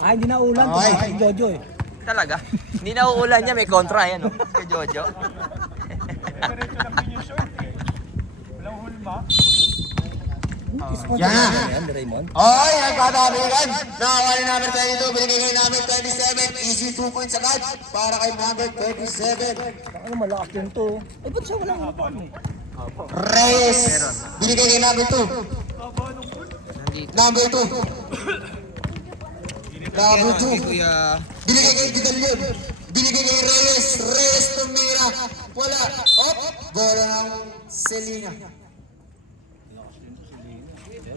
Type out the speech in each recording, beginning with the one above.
Ay, hindi na ulan. Ay. Si Jojo eh. Talaga? Hindi na uulan niya, may kontra yan, no? Si Jojo. Yan na. Ayan, ni Raymond. Oy, nagkatabigan. Nakawali namin tayo dito. Binigay namin 27. Easy 2 points agad. Para kay number 27. Ano, malakas din to. Eh, ba't siya wala nga paano? Reyes. Binigay kay number 2. Nandito. Number 2. Number 2. Kuya. Binigay kay Vidalion. Binigay kay Reyes. Reyes tumira. Wala. Op. Bola ng Selena.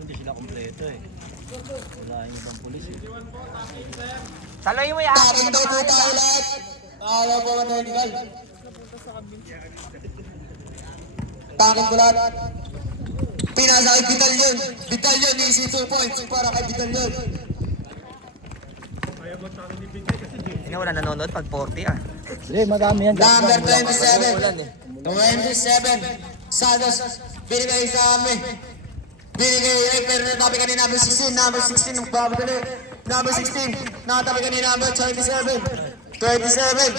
Hindi sila kompleto eh. Wala yung ibang pulis eh. Taloy mo yan. Taking daw po tayo lahat. Nakalaw po ka medical. Taking ko lahat. Pinasa kay Vidalion. Vidalion easy 2 points para kay Vidalion. Hindi wala nanonood pag 40 ah. Hindi, madami yan. Number Ulan eh. 27. Santos. Binigay sa amin. Binigay, pero natabi ka ni number 16. Number 16, nung babadali. Number 16, nakatabi ka ni number 27. 27.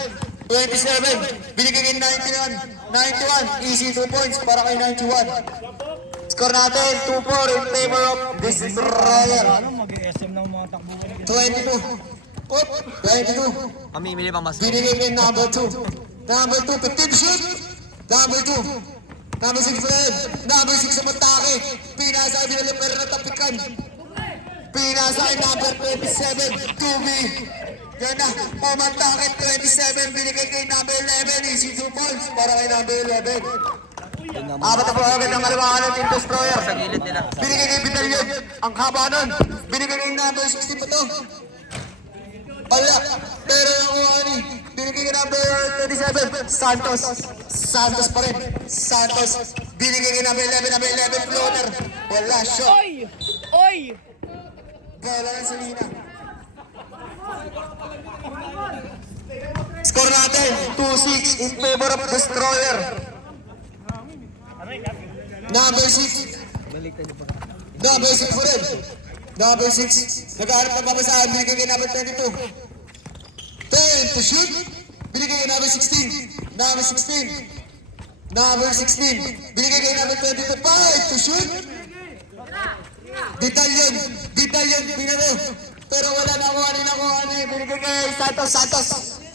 Binigay kay 91. 91, easy 2 points para kay 91. Score natin, 2-4 in favor of Destroyer. Ano, mag-SM ng mga takbuhan na 22. Oop, 22. Mamimili pa mas. Binigay kay number 2. Number 2, 15 shoot. Number 2. Number 6 red. Number 6 sa matake. Pinasa kay Dinalo pero natapikan. Pinasa kay number 27. 2B. Yan na. Pumatake 27. Binigay kay number 11. Easy 2 points para kay number 11. Apat na po agad ang kalimangan ng Team Destroyer. Sa gilid nila. Binigay kay Vidalion. Ang haba nun. Binigay kay number 60 pa to. Wala. Pero yung binigay kay number 37. Santos pa rin. Santos. Binigay kay number 11. Number 11 floater. Wala. Shot. Oy! Bola ng Selena. Score natin. 2-6 in favor of Destroyer. Number 6. Number 6 pa rin. Number 6. Nag-aarap ng babasahan. Binigay kay number 22. 10 to shoot. Binigay kay number 16. Number 16. Number 16. Binigay kay number 22. 5 to shoot. Vidalion. Pinaro. Pero wala na kuha ni. Binigay kay Santos.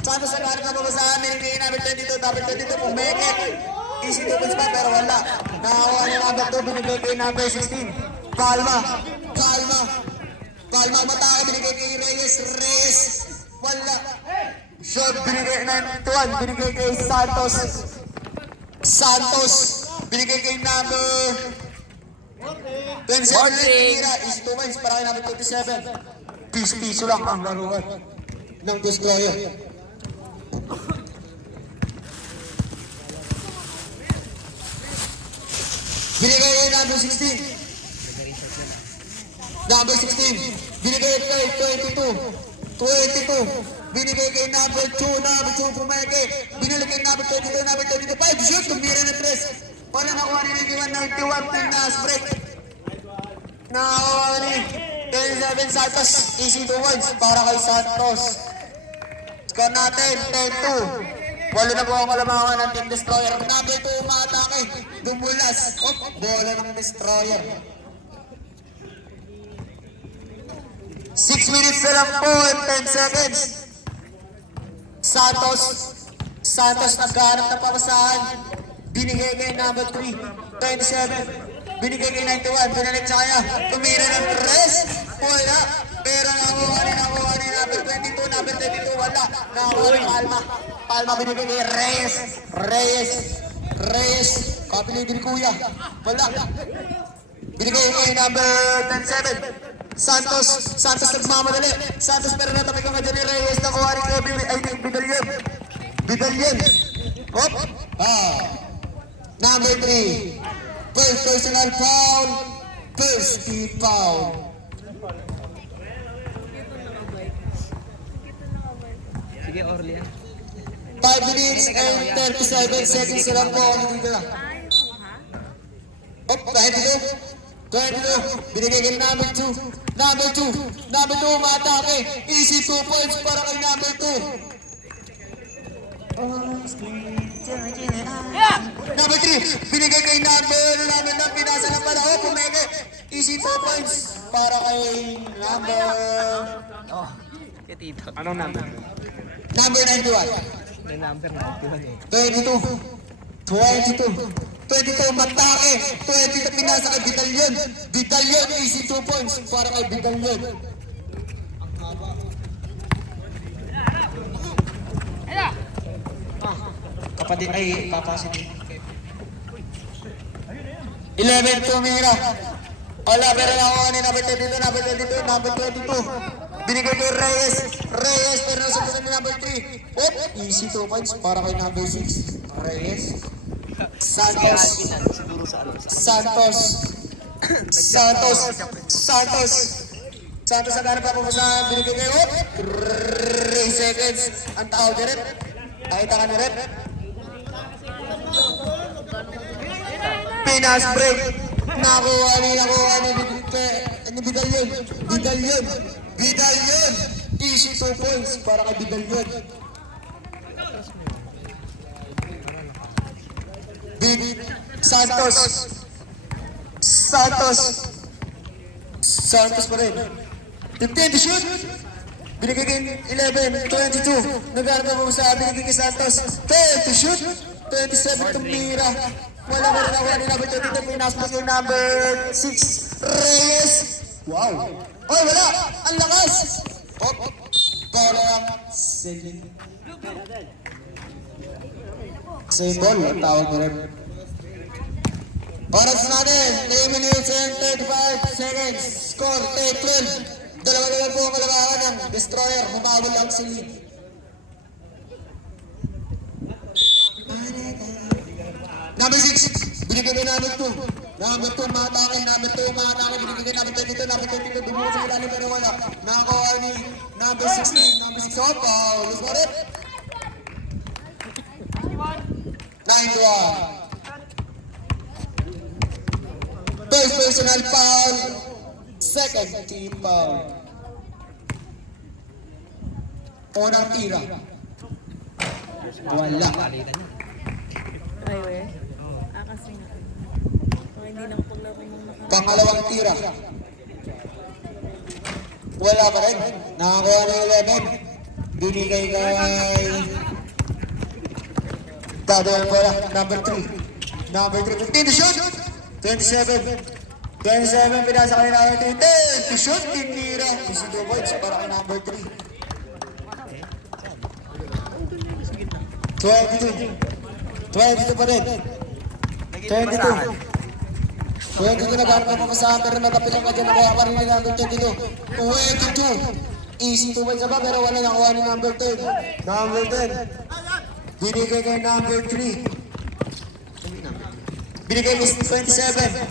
Santos nag-aarap ng babasahan. Binigay kay number 22. Number 22 pumekit. Easy to pa pero wala. Nakakuha ni number 2. Binigay kay number 16. Palma matake, binigay kay Reyes, wala. Shot, binigay kay 91, binigay kay Santos, binigay kay number 27, Tira, easy 2 points para kay number 27. Piso lang ang laruan ng Destroyer. Binigay kay number 16. Number 16, binigay kay 22. Binigay kay number 2 pumeke. Binigay kay number 22, number 22. 5 shoot, tumira na 3. Wala nakuha ni 91, team na break. Nakakuha ni 27 Santos, easy 2 points para kay Santos. Score natin, 10-2. Wala na po ang kalamangan ng Team Destroyer. Number 2 umatake, dumulas. Bola ng Destroyer. 6 minutes na lang po and 10 seconds. Santos nagkaharap na papasahan. Binigay kay number 3, 27. Binigay kay 91, binalik sa kanya. Tumira ng 3. Wala. Pero nakuha ni number 22, number 22, wala. Nakuha ni Palma binigay kay Reyes. Kapili din kuya. Wala. Binigay kay number 17. Santos nagmamadali. Santos pero natabi ko nga dyan ni Reyes. Nakuha rin kay Vidalion. Hop. Number 3. First personal foul. First key foul. Sige, Orly. 5 minutes and 37 seconds na lang po. Hop, kahit ito. 22, binigay kay number 2. Number 2, umatake. Easy 2 points para kay number 2. Number 3, binigay kay number ng pinasa ng pala. Pumeke. Easy 2 points para kay number... Oh, kay Tito. Anong number? Number 91. May number na 91 eh. 22, matake. 20 pinasa kay Vidalyon. Vidalyon, easy 2 points para kay Vidalyon. Kapatid ay papasin. 11, tumira. Wala, pero nakuha ni number 22, number 22. Binigay kay Reyes. Reyes, pero nasa ni number 3. Oh, easy 2 points para kay number 6. Reyes. Santos. Siguro sa ano. Santos. Santos ang ganap pa po sa binigay kay oh. 3 seconds. Ang tao direct. Nakita ka ni Rep. Pinas break. Nakuha ni Vidalyon. Easy 2 points para kay Vidalyon. Santos pa rin. 15 to shoot. Binigay kay 11, 22. Nag-arga mo sa binigay kay Santos. 10 to shoot. 27 to mira. Wala ka rin ako ni number 22. Pinaspas yung number 6. Reyes. Wow. Oy, wala. Ang lakas. Hop. Bola lang. Same ball. Ang tawag mo rin. Oras natin. 3 minutes and 35 seconds. Score 10-12. Dalawa po ang kalabakan ng Destroyer. Humabol lang si Lee. Number 6, binigay kay number 2. Number 2, matake. Number 2, matake. Binigay kay number 22. Number 22, dumuha sa ilalim pero wala. Nakakuha ni number 16. Number 6, oh, foul. Let's go rin. 9-1. First personal foul. Second team foul. Unang tira. Wala. Ay, we. Kasi nga. O, hindi lang paglaro mong nakaraan. Pangalawang tira. Wala pa rin. Nakakuha ng 11. Binigay kay... Dadawal bola. Number 3. Number 3. 15 to shoot. 27. 27 pinasa kay number 3. 10 to shoot. Tinira. Easy 2 points para kay number 3. 22 pa rin. 22 nag-arap na sa pero natapilang ka dyan na kaya pa rin yung number 22. 22 easy 2 points na ba pero wala nakuha ni number 10. Number 10 binigay kay number 3. Binigay kay 27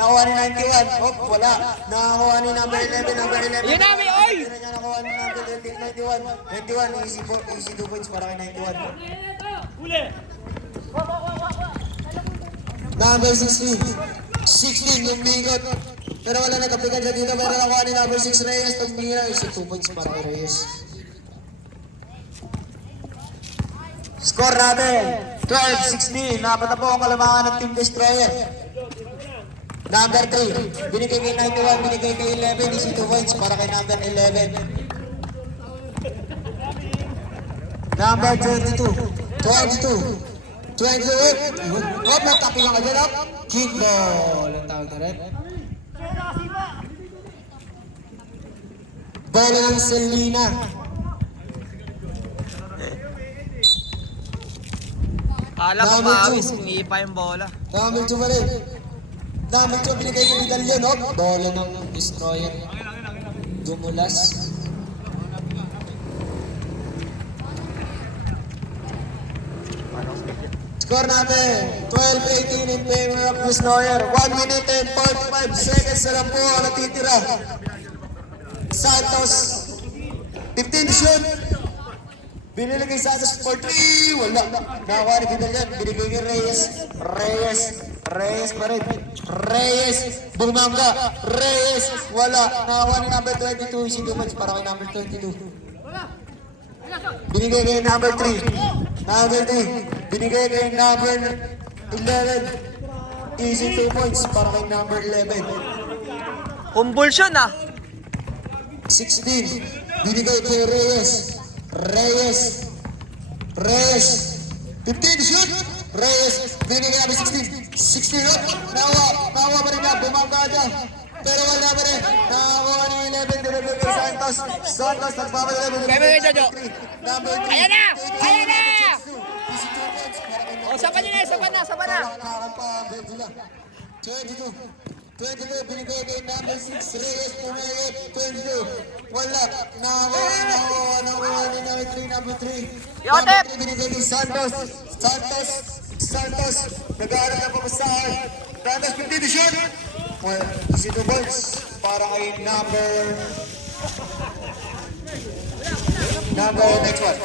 nakuha ni 91. Oh, wala. Nakakuha ni number 11. Number 11. Yun namin, oy! Nakuha ni number 91. 91, easy 2 points para kay 91. Number 16. 16 yung bigot. Pero wala nagkapigan siya dito. Pero nakuha ni number 6 Reyes. Tumira, easy 2 points para kay Reyes. Score natin. 12-16. Napat na po ang kalamangan ng Team Destroyer. Number 3, binigay kay 91, binigay kay 11, easy 2 points para kay number 11. Number 22, 28. Huwag na taping ang kagyan up. Kick ball. Ang tawag na rin. Bola ng Selena. Kala ko maawis, hindi pa yung bola. Number 2 pa rin. Number 2, binigay kay Vidalyon, no? Bola ng Destroyer. Dumulas. Score natin, 12-18 in favor of Destroyer. 1 minute and 45 seconds na lang po ang natitira. Santos, 15 to shoot. Binili kay Santos for 3. Wala. Nakakuha ni Vidalyon. Binigay kay Reyes. Reyes pa rin. Reyes, bumangga. Reyes, wala. Nakakuha ni number 22. Easy 2 points para kay number 22. Binigay kay number 3. Number 3. Binigay kay number 11. Easy 2 points para kay number 11. Convulsion ah. 16. Binigay kay Reyes. Reyes. Reyes. 15 shoot. Reyes. Binigay kay number 16. 16 up. Nawa pa rin na. Bumangga dyan. Pero wala pa rin. Nakakuha ni 11. Binigay kay Santos. Santos. Nagpapalala. Kaya Jojo. Number 3. Ayan na! Ayan na! Easy 2 points para kay O, sapa nyo na, sapa na, sapa na. 22. 22, binigay kay number 6, Reyes, pumayot, 22. Wala, nakuha ni number 3, number 3. Yotep! Number 3, binigay kay Santos. Santos, nag-aaral na pamasahan. Santos, 15 to shoot. Well, easy 2 points para kay number next one.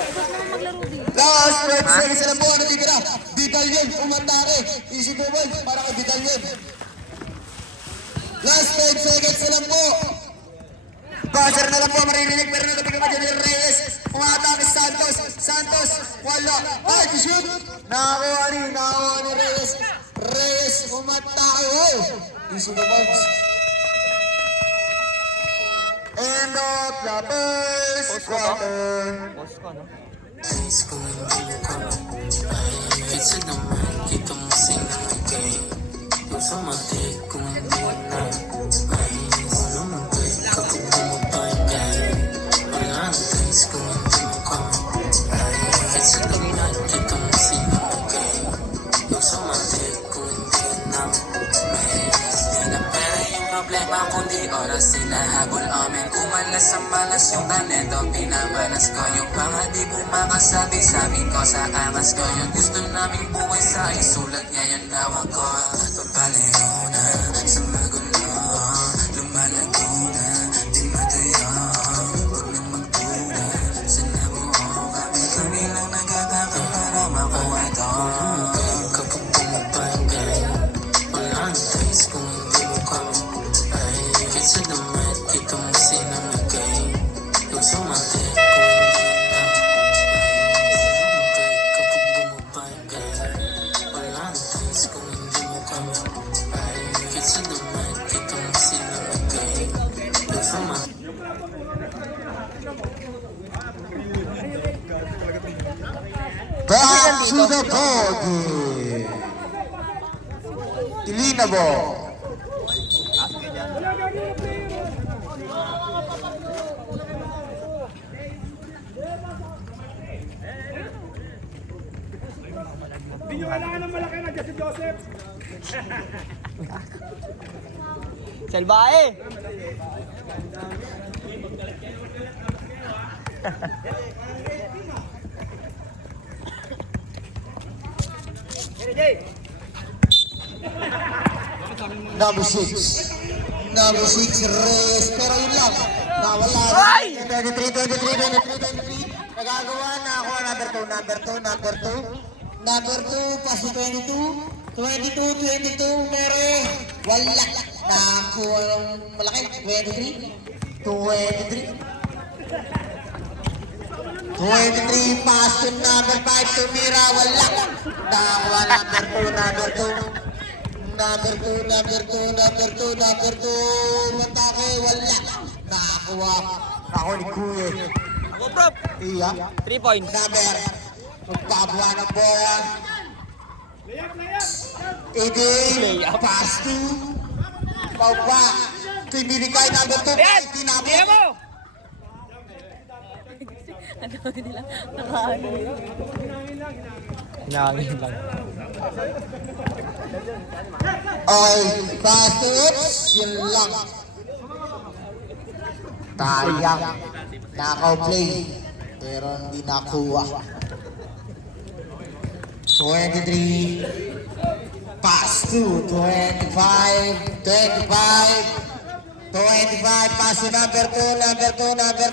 Last 20 seconds na po, ano titira? Vitalyon, umantake. Easy 2 points para kay Vitalyon. Last 5 seconds na lang po. Buzzer na lang po maririnig, pero nagpigil pa dyan ni Reyes. Umatake Santos. Santos, wala. Ay, to shoot. Nakakuha ni Reyes. Reyes, umatake. Oh, easy 2 points. End of the first quarter. Post ko, no? Ayos kung hindi mo kami ay kitsa naman kitang sinamigay Gusto matik kung hindi na ay ano mo kay kapag bumabagay Wala ang ayos kung hindi mo kami ay kitsa naman kitang sinamigay Gusto matik kung hindi na may Di na pera yung problema kundi oras sinahabol amin Kumalas sa malas yung talento pinamalas ko Yung mga di bumakasabi sabi ko sa angas ko Yung gusto naming buhay sa isulat ngayon nawa ko Papalayo na sa magulo Lumalago na di matayo Huwag nang magtuna sa nabuo Kami lang nagkakaka para makuha ito Kapag bumabagay walang tayo kung hindi mo kami ay kitsa naman kitang sinamigay Gusto matik kung hindi na ay kapag bumabagay walang tayo kung hindi mo kami ay kitsa naman kitang sinamigay Gusto matik Back to the ball game. Ilinabo. Hindi nyo kailangan ng malaki na si Joseph. Salbahe! Number 6. Number 6, Reyes. Pero yun lang. Nawala. Ay! 23. Nagagawa na ako. Number 2. Number 2, pass to 22. 22. Pero wala. Nakakuha ng malaki. 23. 23, pass to number 5, tumira, wala. Nakakuha number 2. Number 2, matake, wala. Nakakuha. Ako ni Kuya. Ako, prop! Iya. 3 points. Number. Magpabuha ng bola. Edi, pass to. Pagpa. Pinirikay number 2. Ayan! Tinapos. Tiyan mo! Ano nila? Nakaano. Hinangin lang. Ay, pass to oops, yun lang. Tayang. Nakaw play. Pero hindi nakuha. 23. Pass to 25. 25, pass to number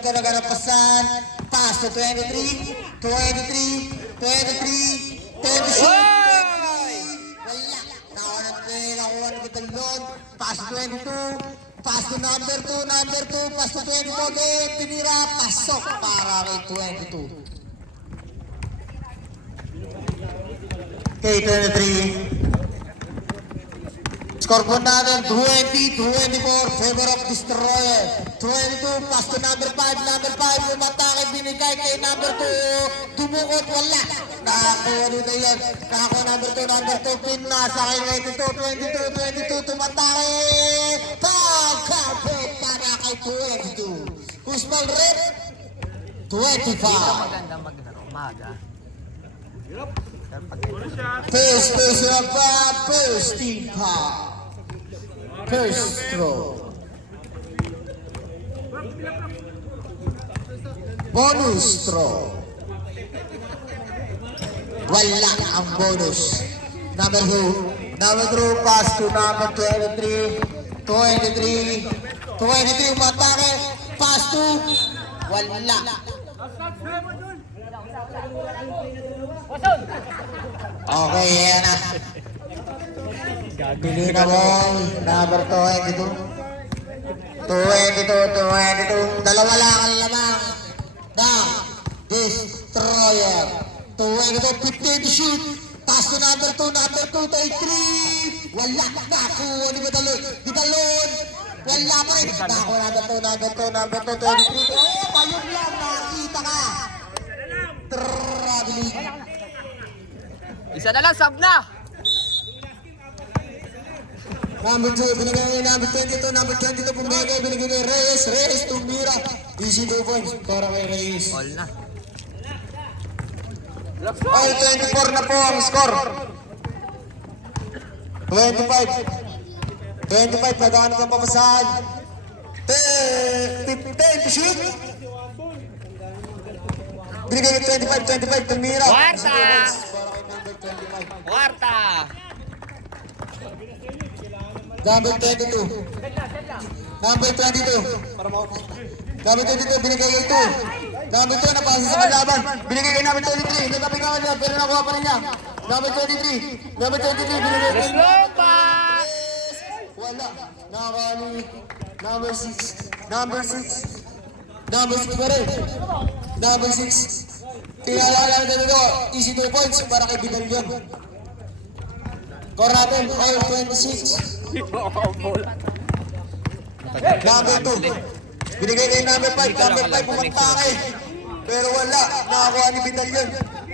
2, naganapasan. Pass to 23. 23. 20 shoot. Hoy! Wala. Nakawa ng doon. Pass to 22. Pass to number 2. Pass to 22 again. Tinira. Pasok para kay 22. Okay, 23. Score po natin 20-24, favor of Destroyer. 22, pass to number 5. Number 5, umatake, binigay kay number 2. Dumukot, wala. Nakakuha dito yan. Nakakuha number 2. Pinasa kay 22, tumatake. Pagkapit para kay 22. Usmal red, 25. Maganda maglaro. Umaga. First team foul. First throw. Bonus throw. Wala ang bonus. Number 2, pass to number 23. 23, umatake. Pass to. Wala. Okay, yan na. Pili na ball. Number 22. 22. Dalawa lang ang lamang ng Destroyer. 22, 15 to shoot. Pass to number 2, 3. Wala. Nakuha ni Bidalon. Wala pa rin. Nakuha number 2, 23. Oh, payun lang. Nakita ka. Traveling. Isa na lang, sub na! Number 2, binigay kay number 22. Number 22, binigay kay Reyes. Tumira. Easy 2 points para kay Reyes. All na. Ay, 24 na po ang score. 25. 25, naghanap ng papasahan. 10 to shoot. Binigay kay 25, Tumira. Kwarta! Para kay number 25. Kwarta! Number 22. Number 22. Number 22, binigay kay 2. Number 2, napasa sa kalaban. Binigay kay number 23. Hindi kapit ka niya, pero nakuha pa rin niya. Number 23. Number 23, binigay kay wala. Nakakuha ni number 6. Number 6. Number 6 pa rin. Number 6. Tinalala natin ito. Easy 2 points para kay Bidal yun. Score natin, 5-26. Number 2. Binigay kay number 5. Number 5 pumatake. Pero wala. Nakakuha ni Bidal yun.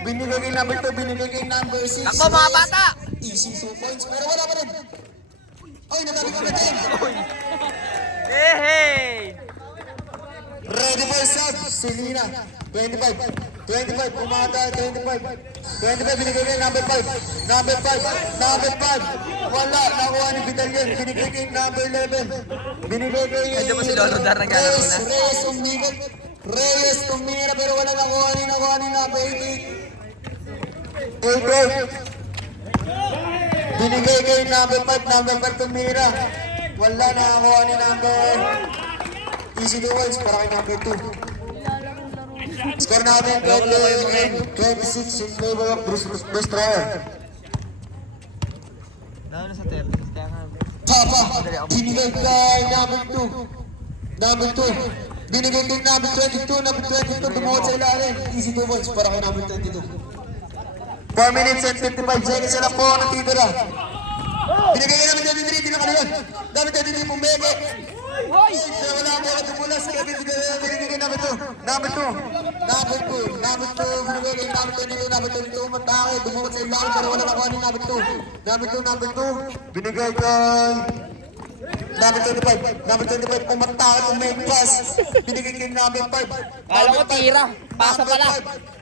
Binigay kay number 2. Binigay kay number 6. Ako mga bata! Easy 2 points. Pero wala pa rin. Ay, nadali kami tayo. Hey! Ready for sub. Selena. 25. Pumata. 25. Binigay kay number 5. Number 5. Wala. Nakuha ni Bidal yun. Binigay kay number 11. Binigay kay Medyo ba si Lolo Dar naghanap mo na? Reyes tumira pero wala nakuha ni number 8. Binigay kay number 5 tumira. Wala nakakuha ni number easy duels para kay number 2. Score natin 26 in favor of Destroyer. Lalo na sa 30. Kaya nga. Papa, binigay kay number 2. Number 2. Binigay kay number 22. Number 22 tumuhod sa ilalim. Easy duels para kay number 22. 4 minutes and 55 seconds na po ang natitira. Binigay ka namin 23, di na kanila. Namin 23 pumebe. Kaya wala ang mga tumulas. Kaya binigay ka namin 2. Number 2. Binigay kay number 22. Number 22 matake. Dumukot sa ilalim pero wala nakuha ni number 2. Number 2. Binigay kay number 25. Number 25 pumatake. Pass. Binigay kay number 5. Kala ko tira. Pasa pala.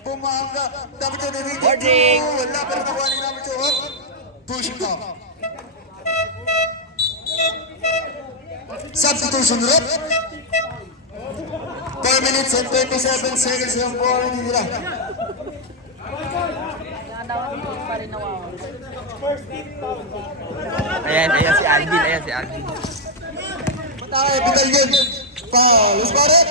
Pumaga. Number 22. Boarding. Wala pero nakuha ni number 2. Push it up. Substitution rep. 4 minutes and 27 seconds yung ball nila. Ayan si Alvin. Tayo, Bidal yun. Foul. Score it.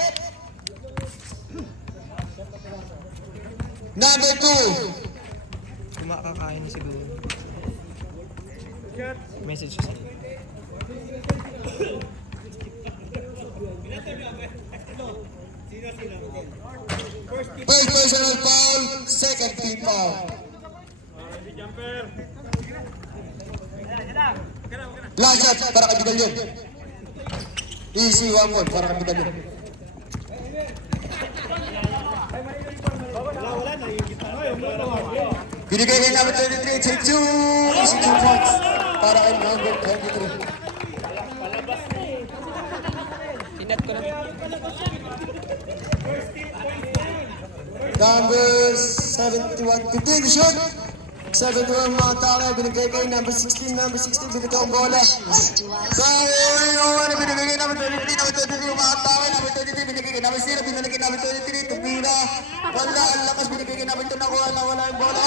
Number 2. Kumakakain siguro. Message ko sa'yo. First personal foul, second team foul. Last shot para kay Bidalyon. Easy 1-1 para kay Bidalyon. Binigay kay number 23, take 2. Easy 2 points para kay number 23. Sinat ko na. Number 71, 15 the shot. 71 mga tao, binigay kay number 16, binigay ang bola. Kaya binigay kay number 23, mga tao, number 23, binigay kay number 0, binigay kay number 23, tumira. Wala, ang lakas, binigay kay number 2, nakuha, nawala yung bola.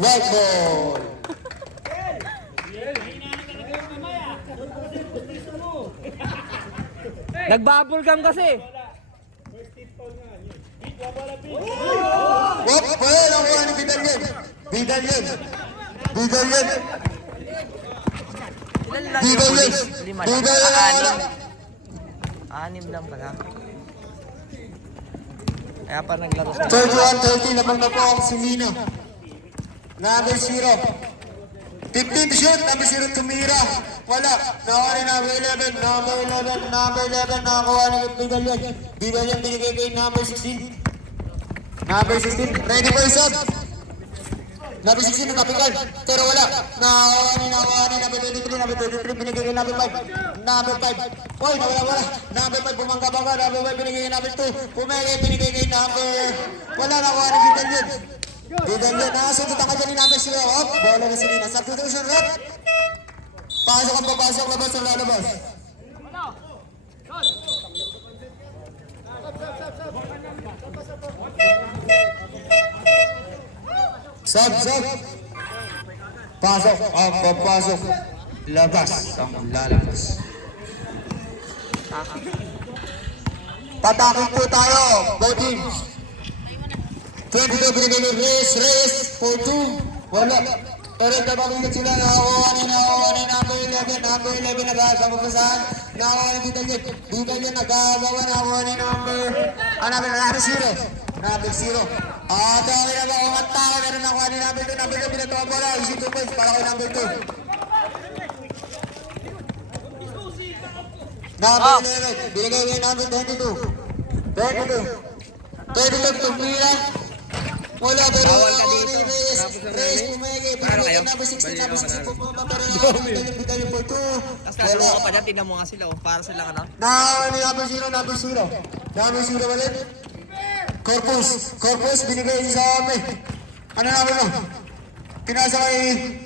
White ball. Nag-bubble gum kasi. Wop, well, nakuha ni Bidalyon. Bidalyon. Bidalyon. Ilan lang yung Bidalyon. huli? 5 lang. Bidalyon. 6 lang pala. Kaya pa naglaro sa 31-30, labang na po ang Simino. Number 0. 15 to shoot, number 0 tumira. Wala. Nakuha ni number 11, number 11, nakakuha ni Bidalyon. Bidalyon binigay kay number 16. Number 16, ready for shot. Number 16 nakapikan, pero wala. Nakuha ni number 23, binigay kay number 5. Number 5. Oy, wala. Number 5, bumangga-bangga. Number 5, binigay kay number 2. Pumili, binigay kay number... Wala, nakuha ni Bidalyon. Bidalyon, nakasunod ang kanya ni number 0. Hop, bola na si Nina. Substitution, hop. Pasok ang papasok, labas ang lalabas. Sub. Pasok ang papasok. Labas ang lalabas. Patakin po tayo, both teams. 22 binigay ni Reyes for 2. Wala. Pero nababagin sila, nakakuha ni number 11 nag-aasama pa saan. Nakakuha ni Bidalyon nag-aagawa, nakakuha ni number 0. Number 0. At ang nag-aawang tao, meron nakuha ni number 2, binatuwa bola, easy 2 points para kay number 2. Number 11, binigay kay number 22, tumira. Wala, pero Reyes pumigay. Binigay number 16, number 16 po Bidalyon po 2. Tapos nalaro ka pa dyan, tingnan mo nga sila. Para sila ka na. Number 0. Number 0 ulit. Corpus, binigay sa amin. Ano namin mo? Pinasa kay...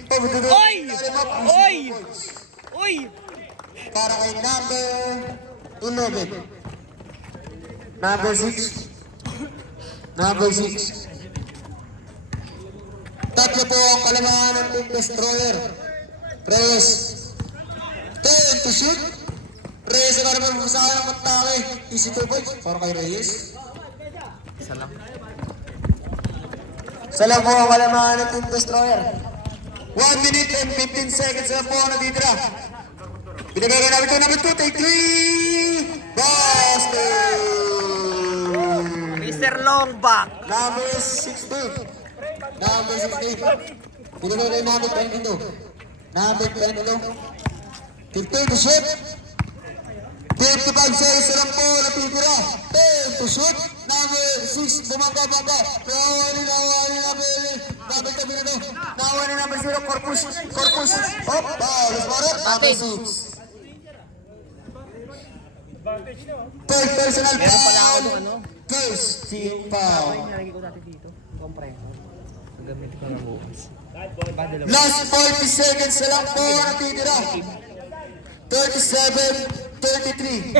Oy! Para kay number 11. Number 6. Tatlo po ang kalamangan ng Team Destroyer. Reyes. 10 to shoot. Reyes ang naman sa akin ng matake. Easy 2 points para kay Reyes. Isa lang. Salam po ang kalamangan ng Team Destroyer. 1 minute and 15 seconds na po ang natitira. Binigay ka namin ito, number 2, take 3. Basket! Mr. Longback. Number 16. Binigay ka namin 22. Number 22. 15 to shoot. 55 seconds lang po natitira. 10 to shoot. Number 6, bumangga. Nawali number 2 binito. Nawali number 0, Corpus. Hop, let's marot. Number 6. Third personal Meron pala ako foul. nung ano. First team foul. Nalagay ko dati dito. Compressor. Gamit ko na bukas. Last 40 seconds na lang po natitira. 37-33.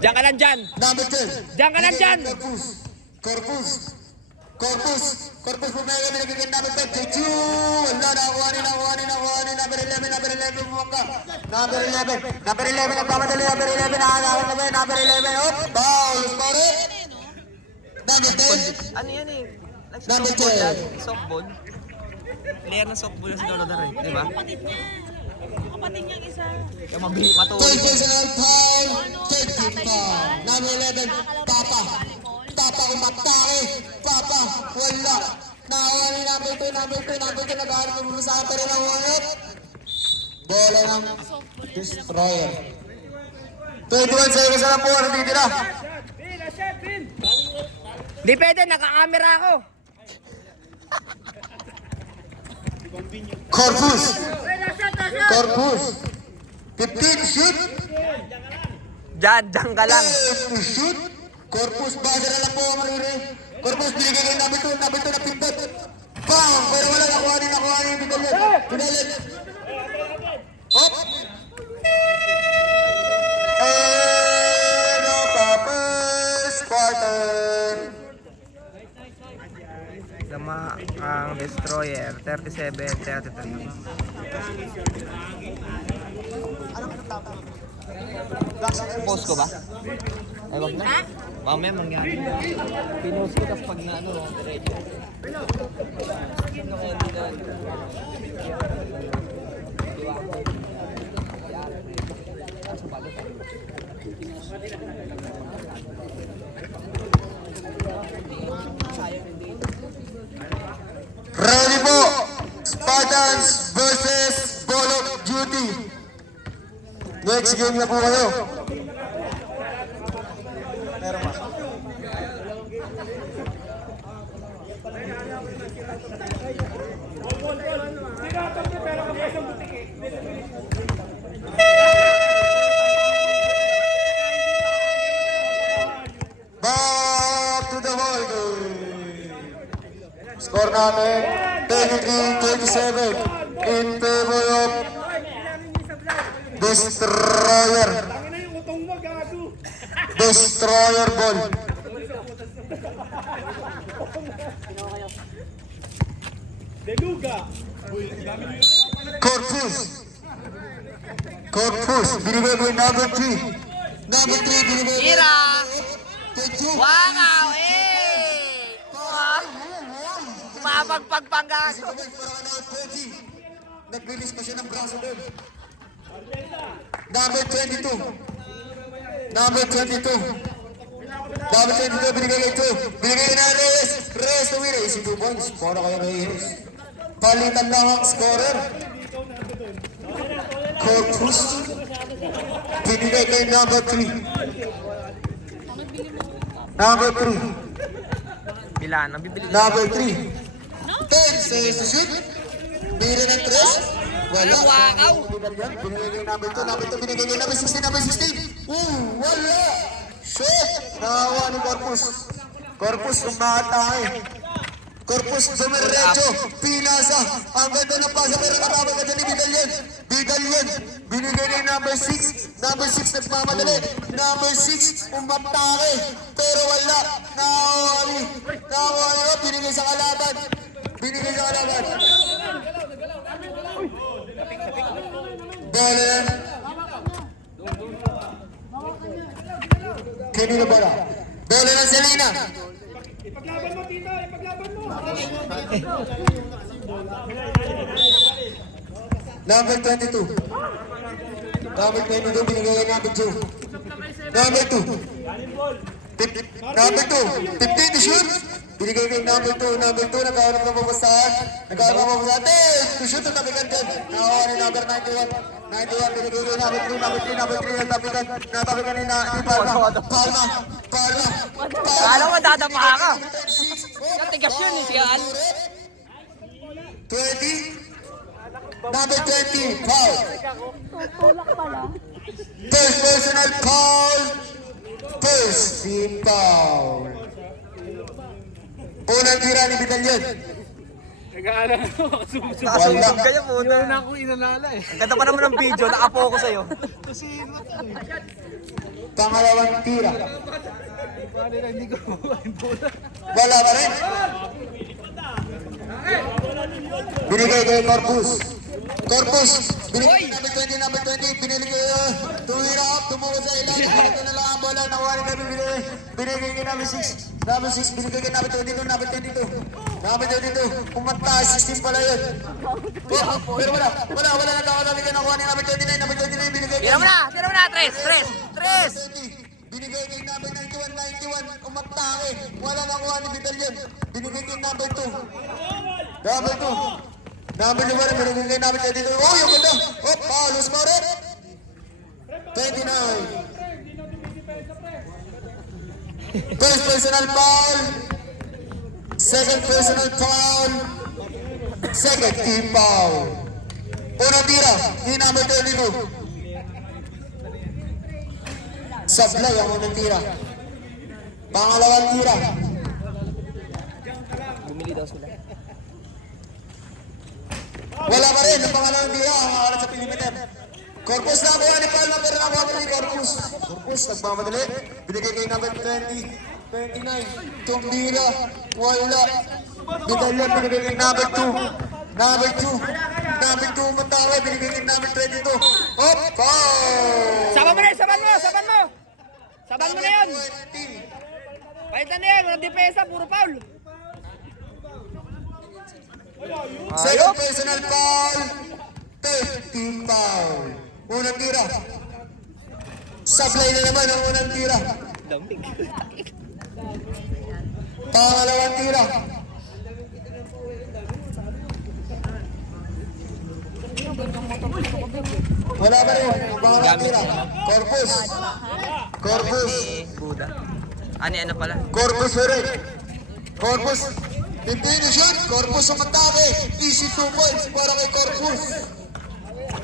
Diyan ka lang dyan! Number 10. Diyan ka lang dyan! Corpus pumega, binigay number 5, take 2. Wala, nakuha ni number 11 bumangga. Number 11, nagpamadali, number 11, nakakawin na ba yun, number 11, hop, foul, pare. Number 10, Ano yan eh? Number Softball 10. yan. Softball. Player ng softball si Lolo Dar eh, di ba? Kapatid niya. Kapatid niya isa. Yung mabilis Third matuloy. personal foul. Third team foul. Number 11, Papa. Papa umatake. Papa, wala. Nakawa ni number 2, nag-aaral ng bumasahan pa rin ang ulit. Bola ng Destroyer. 21 seconds na lang po, natitira. Di pwede, naka-camera ako. Corpus. 15, shoot. Diyan ka lang. Shoot. Corpus, basa na lang po ang mariri. Corpus, binigay kayo number 2 na pindot. Bang! Pero wala, nakuha ni Bidalyan. Hop! And first quarter. Sama ang Destroyer, 37-33. Post ko ba? Ay, wag na. Mamaya mangyari. Pinost ko tapos pag na ano, diretso. Ready po! Spartans versus Ball of Duty. Next game na po kayo. Back to the ball game. Score namin 23-27 in favor of Destroyer. Destroyer ball. Deluga. Corpus, binigay mo yung number 3. Number 3, binigay mo. Ira! Thank you. Wow! Mapagpagpangga ako. Nag-release pa siya ng braso doon. Number 22. Number 22. Number 22, binigay kay 2. Binigay na Reyes. Reyes to win. Easy 2 points. Para kayo Reyes. Palitan lang ang scorer. Corpus. Binigay kay number 3. Number 3. Bilan, nabibili. Number 3. 10 says to shoot. Bira ng 3. Wala. Wakaw. Binigay kay number 2. Number 2 binigay kay number 16. Number 16. Wala. Shoot. Nakawa ni Corpus. Corpus umatake. Corpus dumiretso. Pinasa. Ang ganda ng pasa. Pero nakabag ka dyan ni Bidalyan. Bidalyan. Binigay kay number 6. Number 6 nagmamadali. Number 6 umatake. Pero wala. Nakawa ni. Binigay sa kalaban. Binigay sa kalaban. Bola yan. Kanino bola? Bola ng Selena. Ipaglaban mo, Tito. Ipaglaban mo. Number 22. Number 22, binigay kay number 2. Number 2. Number 2. 15 to shoot. Binigay kay number 2. Number 2, nagkaharap ng papasahan. To shoot ang tabigan din. Nakawa ni number 91. 91, binigay kay number 3. Number 3, natabigan ni Palma. Kala ko dadapa ka. Katigas yun eh, si Al. 20. Number 20, foul. First personal foul. First team foul. Unang tira ni Bidalyan. Nag-aaral ako. Nakasunog ka niya muna. Wala akong inalala eh. Ganda pa naman ng video, nakapokus sa'yo. Pangalawang tira. Paano na hindi ko bola? Wala pa rin. Binigay kay Corpus. Binigay kay number 20, binigay kay tumira up, tumulog sa ilan. Ito na lang ang bola, nawari na binigay kay number 6. Number 6, binigay kay number 22. Number 22, kumanta, 16 pala yun. Oh, pero wala na tao namin ka nakuha ni number 29, number 29 binigay Tira mo na, Tres! Binigay kay number 91, umatake. Wala nakuha ni Vidal yun. Binigay kay number 2. Number 2. Number 1, binigay kay number 32. Oh, yung ganda. Oh, Paulus Moret. 29. First personal foul. Second personal foul. Second team foul. Unang tira, ni number 32. Sablay ang unang tira. Pangalawang tira. Bumili daw sila. Wala pa rin ang pangalawang tira. Ang oras sa perimeter. Corpus na kuha ni Palma pero nakuha pa rin Corpus. Corpus nagmamadali. Binigay kay number 20. 29. Tumbira. Wala. Bidalyan binigay kay number 2. Number 2. Number 2 matawa. Binigay kay number 22. Hop! Foul! Saban mo na yun! 20. Palitan na yan, walang depensa, puro foul. Second personal foul. Third team foul. Unang tira. Sablay na naman ang unang tira. Lamig. Pangalawang tira. Wala pa rin. Pangalawang tira. Corpus. Corpus. Buda. Ano pala? Corpus rin. Corpus. Hindi na shoot. Corpus umatake. Easy 2 points para kay Corpus.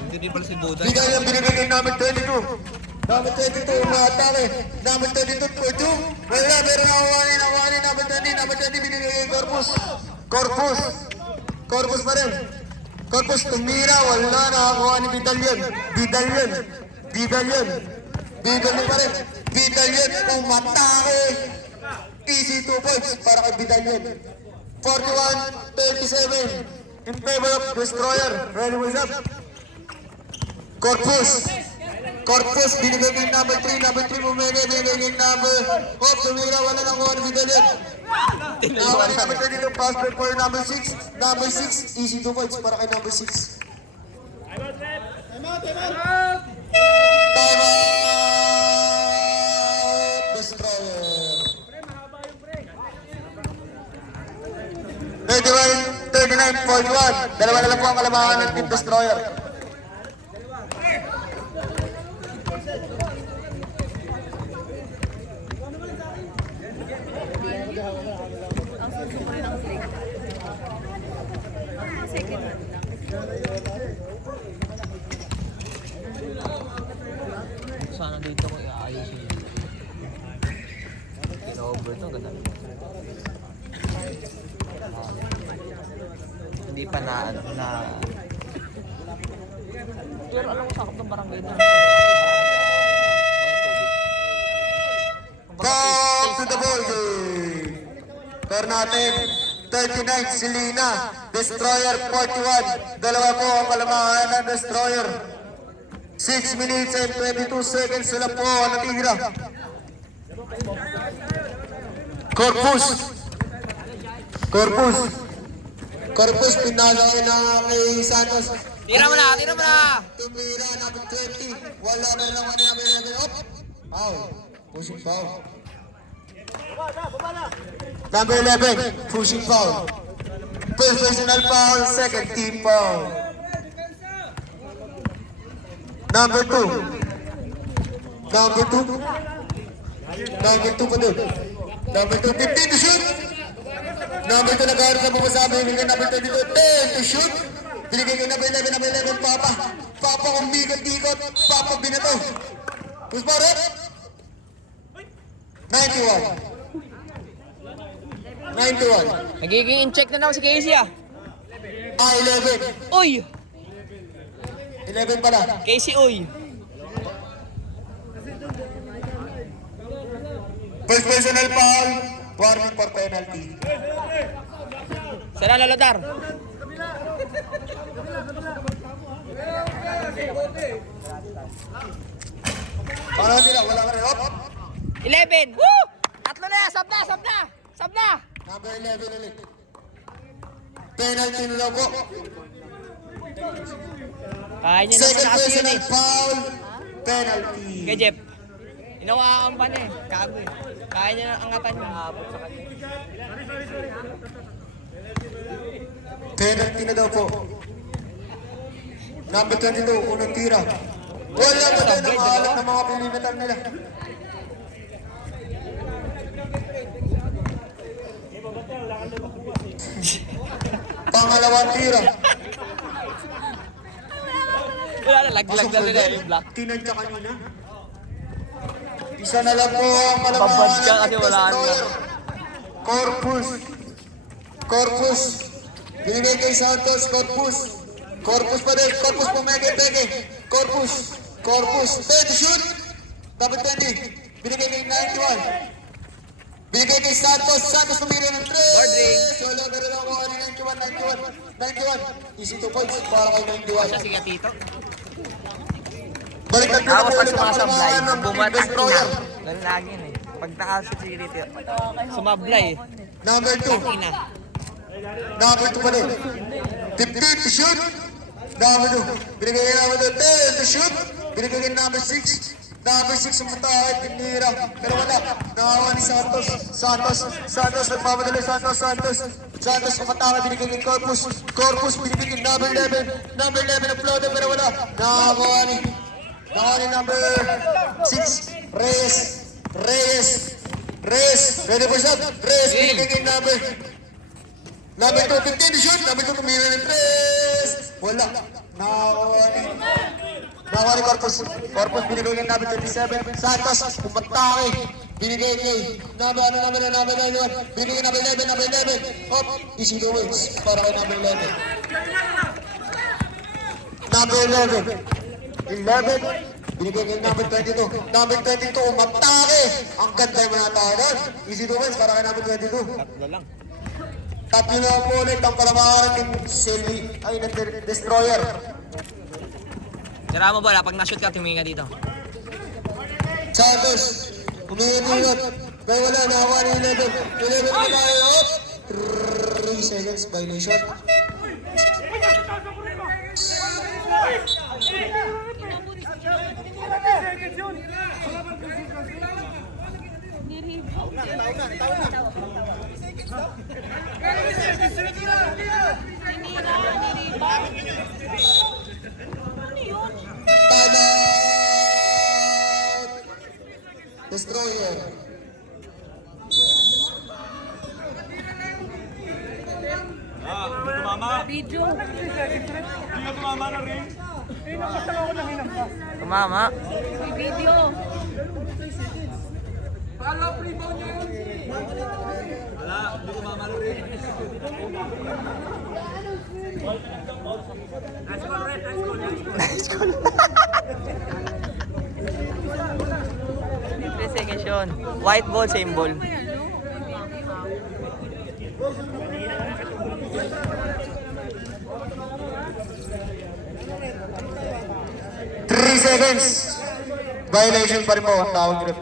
Hindi pala si Buda. Bigay ang binigay kay number 22. Number 22 umatake. Number 22 for 2. Wala, pero nakuha ni number 20. Number 20 binigay kay Corpus. Corpus. Corpus pa rin. Corpus tumira. Wala, nakakuha ni Vidalyan. Vidalyan pa rin. Vidalyan umatake. Easy 2 points para kay Vidalyan. 41-37 in favor of Destroyer. Ready, what's up? Corpus, binigay kay number 3. Number 3 bumigay kay number... Oh, tumira, wala nang kuha ni Vidalyan. Nawa ni number 32, pass break for number 6. Number 6, easy 2 points para kay number 6. Time out! Destroyer. 39-41. Dalawa na lang po ang kalamangan ng Team Destroyer. Sana dito ko iaayos yun. Over to, ganda. Hindi pa na... Pero alam ko sakop ng barangay na. Come to the ball game. Score natin, 39 Selena, Destroyer 41. Dalawa po ang kalamangan ng Destroyer. 6 minutes and 22 seconds sila po ang natira. Corpus, pinalaki na kay Santos. Tira mo na! Tumira, number 20. Wala na lang ano number 11. Up! Foul. Pushing foul. Number 11, pushing foul. First personal foul, second team foul. Number 2. Number 2 pa doon. Number 2, 15 to shoot. Number 2 nag-aaral sa pumasabi. Binigay number 22, 10 to shoot. Binigay kay number 11, Papa. Papa kumbigot-bigot. Papa binato. Who's for it? 91. Nagiging in-check na naman si Casey ah. 11. Uy! 11 pala. Casey, uy! First personal foul. Warning for penalty. Sana lalodar. Parang sila, wala ka rin. Hop! 11! Woo! Tatlo na! Sab na! Number 11 ulit. Penalty na lang po. Kaya niya naman Second kasi yun personal eh. foul. Penalty. Kaya Jeff, inawakan pa na eh. Kago eh. Kaya niya na angatan niya. Penalty na daw po. Number 22, unang tira. Wala pa din ang alat ng mga perimeter nila. Pangalawang tira. Wala na, laglag na nila yung block. Tinadya kanina. Isa na lang po ang Babad malamangan ka ng kasi wala na. destroyer. Corpus. Binigay kay Santos, Corpus. Corpus pa rin. Corpus pumege-pege. Corpus. 20 shoot. Dapat 20. Binigay kay 91. Binigay kay Santos. Santos tumira ng 3. Boarding. Wala ka rin ako kay 91. Easy 2 points para kay 91. Siya si Gatito. Balik na Tapos pag ulit ang sumasablay, kalamangan ng bumatak na. destroyer. Ganun lagi yun eh. Pag nakasot si Gatito, sumablay eh. Number 2. Ina. Number 2 pa rin. 15 to shoot. Number 2. Binigay kay number 2. 10 to shoot. Binigay kay number 6. Number 6 ang matahit. Tinira. Pero wala. Nakawa ni Santos. Santos. Nagpapadali. Santos ang matahit. Binigay kay Corpus. Binigay kay number 11. Number 11 ang floater. Pero wala. Nakawa ni number 6. Reyes. Ready for shot. Reyes. Binigay kay number 2, 15 to shoot. Number 2, tumira ng 3. Wala. Nakawa ni Corpus. Binigay kay number 27. Santos, pumatake. Binigay kay number 91. Binigay kay number 11. Hop. Easy to wins. Para kay number 11. Number 11. Binigay kay number 22. Number 22, umatake. Ang ganda yung mga tao doon. Easy to wins para kay number 22. Tatlo lang. Tatlo na po ulit ang palamaran ng Destroyer. Sira mo bola, pag na-shoot ka, tumingin ka dito. Santos, umiinot. May wala, nakawa ni 11. 11 na tayo. 3 seconds violation. Timeout! Destroyer. Video. Tumama. May video. Nice goal. 3 seconds yun. White ball, same ball. Three seconds. Violation pa rin po ang tawag grip.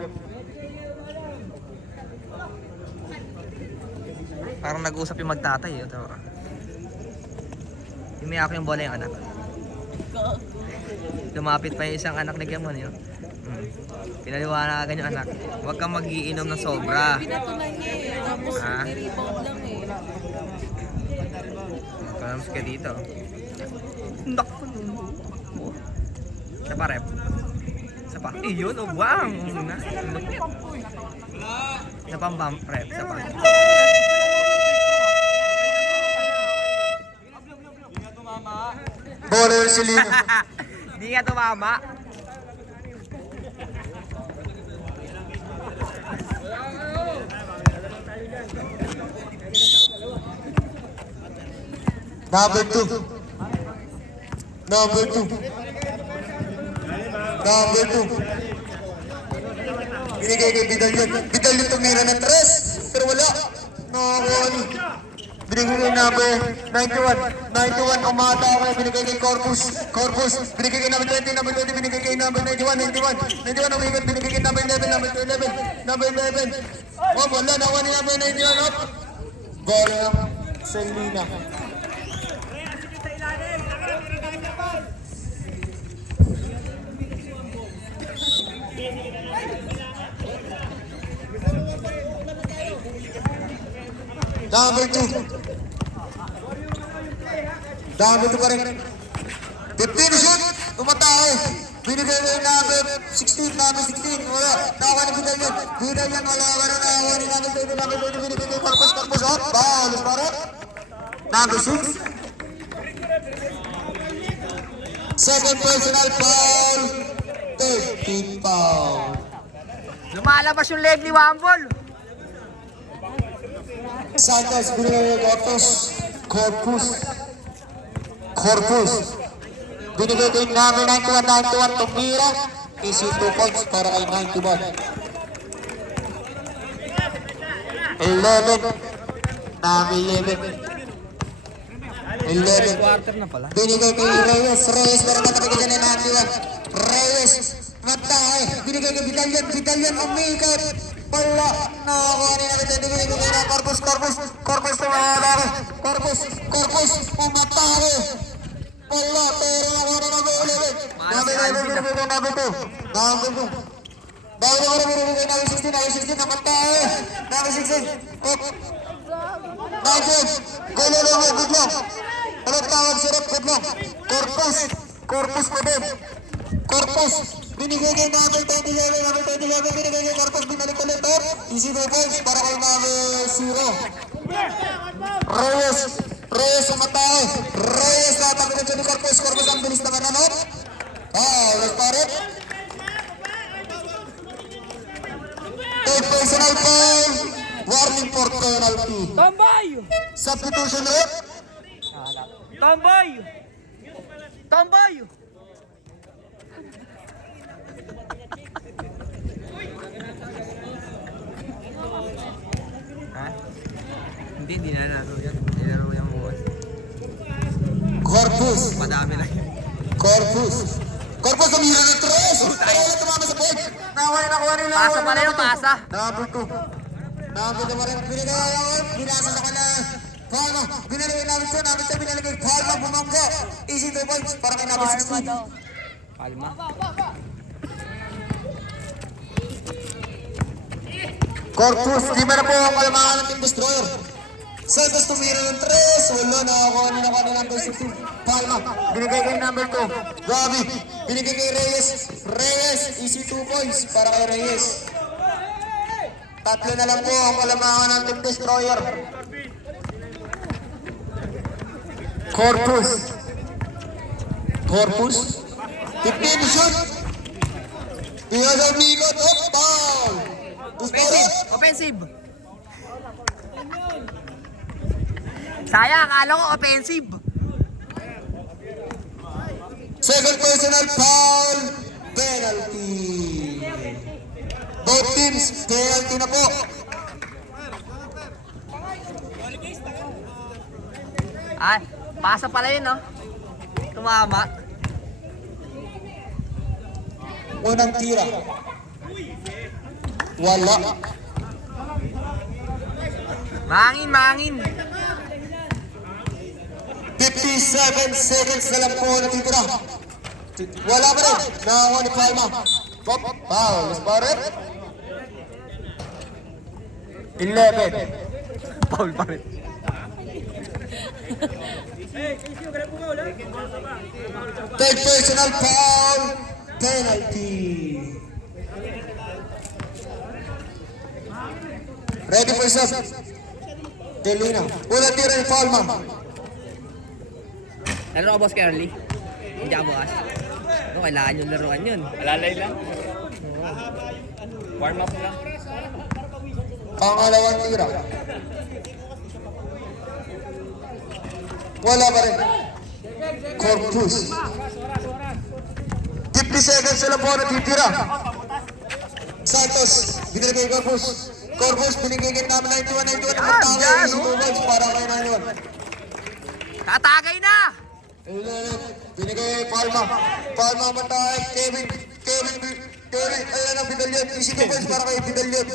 Parang nag-usap yung magtatay. Umiyak yung bola yung anak. Lumapit pa yung isang anak ni Gamon yun. Pinaliwanagan yung anak. Huwag kang magiinom ng sobra. Pinatulan niya eh. Tapos Ha? nirebound lang eh. Kalams ka dito. Naku. Isa pa rep. Isa pa. Yun, oh, wow. Isa pang bump rep. Isa pa. Bola yung silino. Di nga tumama. Number 2. Binigay kay Vidal yun. Vidal yung tumira ng 3. Pero wala. Nakakawali. Binigay kay number 91. Umata ako. Binigay kay Corpus. Binigay kay number 20. Number 20. Binigay kay number 91. 91 umigot. Binigay kay number 11. Number 11. Oh, wala. Nakuha ni number 91. Bola ng Selena. Number 2. Number 2 pa rin. 15 shoot. Tumatao. Binigay ko yung number 16. Number 16. Wala. Nakawa na bigay yun. Bigay yan. Wala. Wala na. Wala ni number 20. Number 20. Binigay ko yung Corpus. Corpus. Hop. Foul. Para. Number 6. Second personal foul. 13 foul. Lumalabas yung leg ni Wambol. Santos, binigay ko Corpus. Corpus. Corpus. Binigay ko yung number 91, tumira. Easy 2 points para kay 91. 11. Number 11. 11. Quarter na pala. Binigay kay Reyes. Reyes, pero matabigay dyan na 91. Reyes. Matay. Binigay kay Vidalian. Vidalian, umikot. Wala. Nakakuha ni namin. Binigay ko kay Corpus. Corpus. Corpus. Corpus. Corpus. Umatake. Wala. Pero nakuha na namin. Number 11. Binigay kay number 2. Number 2. Bago na binigay kay number 16. Number 16. Namatay. Number 16. Nagod. Gulo lang. Good lang. Anong tawag si Rep? Good lang. Corpus. Corpus pa din. Corpus. Binigay kay number 27. Number 27. Binigay kay Corpus. Binalik ulit. Easy 2 points para kay number 0. Reyes. Reyes ang matao. Reyes natanggal siya ni Corpus. Corpus ang bilis naman ano? Let's start it. Third personal foul. Warning for penalty. Tomboy! Substitution rep. Tomboy! Tomboy! Ha? Hindi na laro yan. Hindi laro yan bukas. Corpus. Madami lang yan. Corpus. Corpus tumira ng tres. Wala tumama sa board. Nawala na kuha nila. Pasa pa rin, pasa. Number 2. Number 2 pa rin. Binigay ako. Binasa sa kanya. Palma. Binigay namin siya. Namin siya binigay. Palma bumangga. Easy 2 points para kay number 16. Palma. Corpus. Lima na po ang kalamahan ng Team Destroyer. Santos tumira ng tres. Wala nakakuha nila kanya number 16. Palma. Binigay kay number 2. Gabi. Binigay kay Reyes. Reyes. Easy 2 points para kay Reyes. Tatlo na lang po ang kalamahan ng Team Destroyer. Corpus. Corpus. 15 shoot. Tingnan sa Miko. Top foul. Offensive! Offensive! Sayang, akala ko offensive. Second personal foul. Penalty. Both teams, penalty na po. Ay, pasa pala yun, no? Tumama. Unang tira. Wala. Mangin, mangin. 57 seconds na lang po natitira. Wala pa rin. Nakakuha ni Palma. Pop. Foul. Let's start it. 11. Paul pa rin. Third personal foul. Penalty. Ready for shot. Delina. Unang tira ni Palma. Laro ka, Boss Carly? Hindi ka bukas. Ano, kailangan yung laruan yun. Alalay lang. Warm up lang. Pangalawang tira. Wala pa rin. Corpus. 50 seconds na lang po natitira. Santos, binigay kay Corpus. Corpus, binigay kay namin 91. Matawag yung 2 points para kay 91. Tatagay na! Binigay kay Palma. Palma matawag. Kevin. Ayan ang Vidalian. Easy 2 points para kay Vidalian.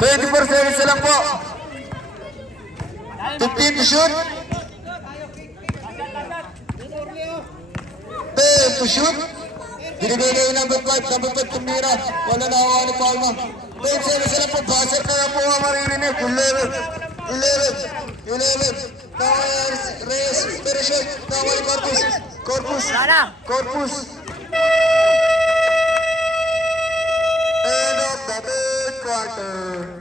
24 seconds na lang po. 15 to shoot. to shoot. Binigay kayo number 5 tumira. Wala na ako ni Palma. 10-7 sila po, buzzer na lang po ang maririnig. 11. Reyes, very short. Tawa ni Corpus. End of the third quarter.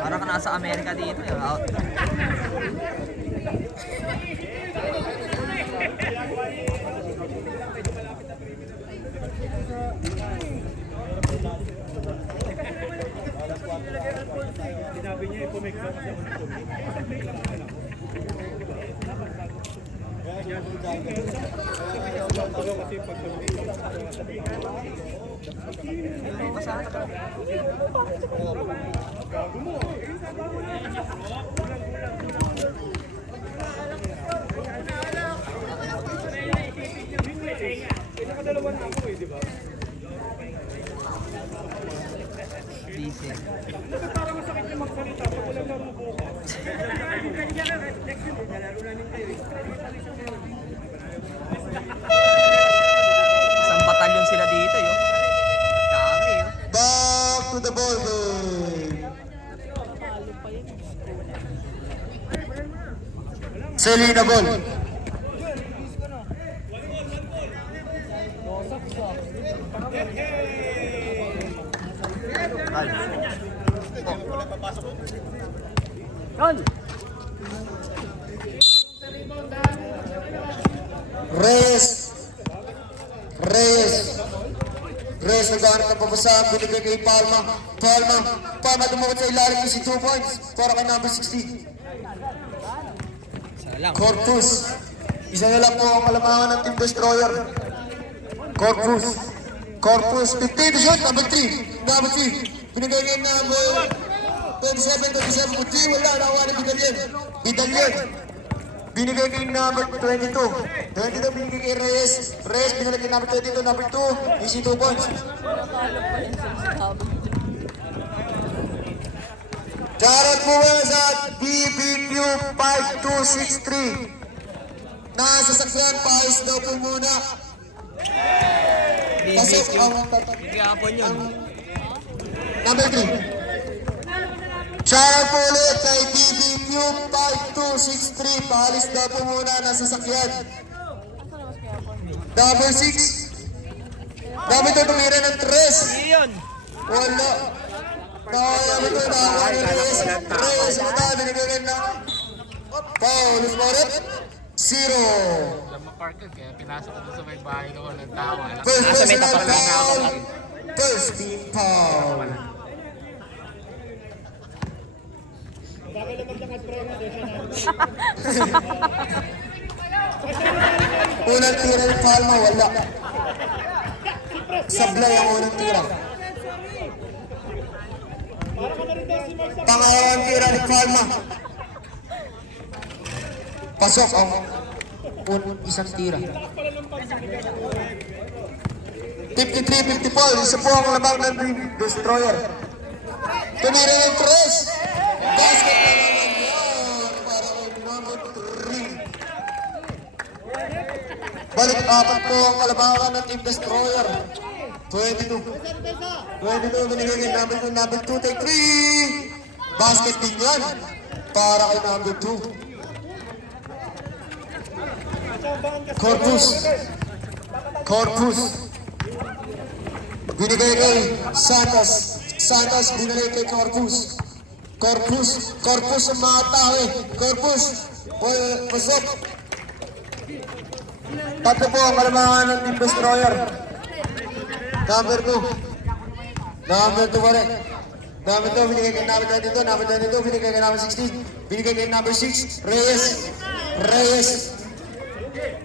Parang ka nasa Amerika dito. Out. Sinabi niya, ipumik daw kasi ako nagpumik. Nakadalawa na ako eh, di ba? Busy. Parang masakit yung magsalita pag walang narubuko ko. Isang batalyon sila dito, yo. Dami, yo. Back to the ball game. Selena ball. Reyes naghanap ng pabasahan, binigay kay Palma. Palma dumukot sa ilalim ng 2 points para kay number 16. Salang. Corpus. Isa na lang po ang kalamangan ng Team Destroyer. Corpus. 15 to shoot. Number 3. Binigay kay number 27 po 3. Wala. Nakuha ni Vidalian. Binigay kay number 22. 22 binigay kay Reyes. Binigay kay number 22. Number 2. Easy 2 points. Charot po muna sa BBQ 5263. Nasasakyan, paayos daw po muna. Pasok ang Gapon yun. number 3. Charot po ulit kay BBQ 5263. Paalis daw po muna nasasakyan. Number 6. Number 2 tumira ng 3. Yun. Wala. Kaya mo ito na Reyes mo tayo, binigyan na Paul Moret, 0. Alam mo, Parker, kaya pinasok ko doon sa may bahay ko ng tao. First Nasa may personal tapat lang na ako. foul, first team foul. Unang tira ni Palma, wala. Sablay ang unang tira. Pangalawang tira ni Palma. Pasok ang isang tira. 53-54, isa po ang labang ng Destroyer. Tumira yung 3. Basket na naman yan para kay number 3. Balik 4 po ang kalabangan ng Team Destroyer. 22 binigay kay number 2, take 3. Basket din yan para kay number 2. Corpus. Binigay kay Santos binigay kay Corpus ang mga tao eh. Corpus, pasok. Tatlo po ang kalamangan ng Team Destroyer. Number 2 pa rin. Number 2 binigay kay number 22. Number 22 binigay kay number 16. Binigay kay number 6.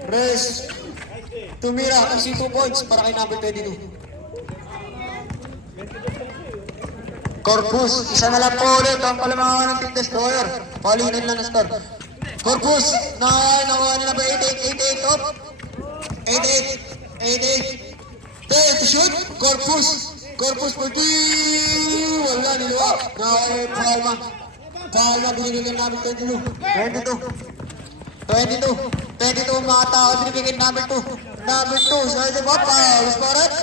Reyes. Tumira ang 2 points para kay number 22. Corpus, isa na lang po ulit ang palamangan ng Team Destroyer. Palinin lang na start. Corpus, nakuha nila ba 88, 88 up? 88, 88. 10 to shoot, Corpus. Corpus for 3. Wala, niluwa. Palma. Palma, binigyan namin 22. 22 mga tao, binibigyan number 2. Number 2, sa ito ba? Paul, Sparret.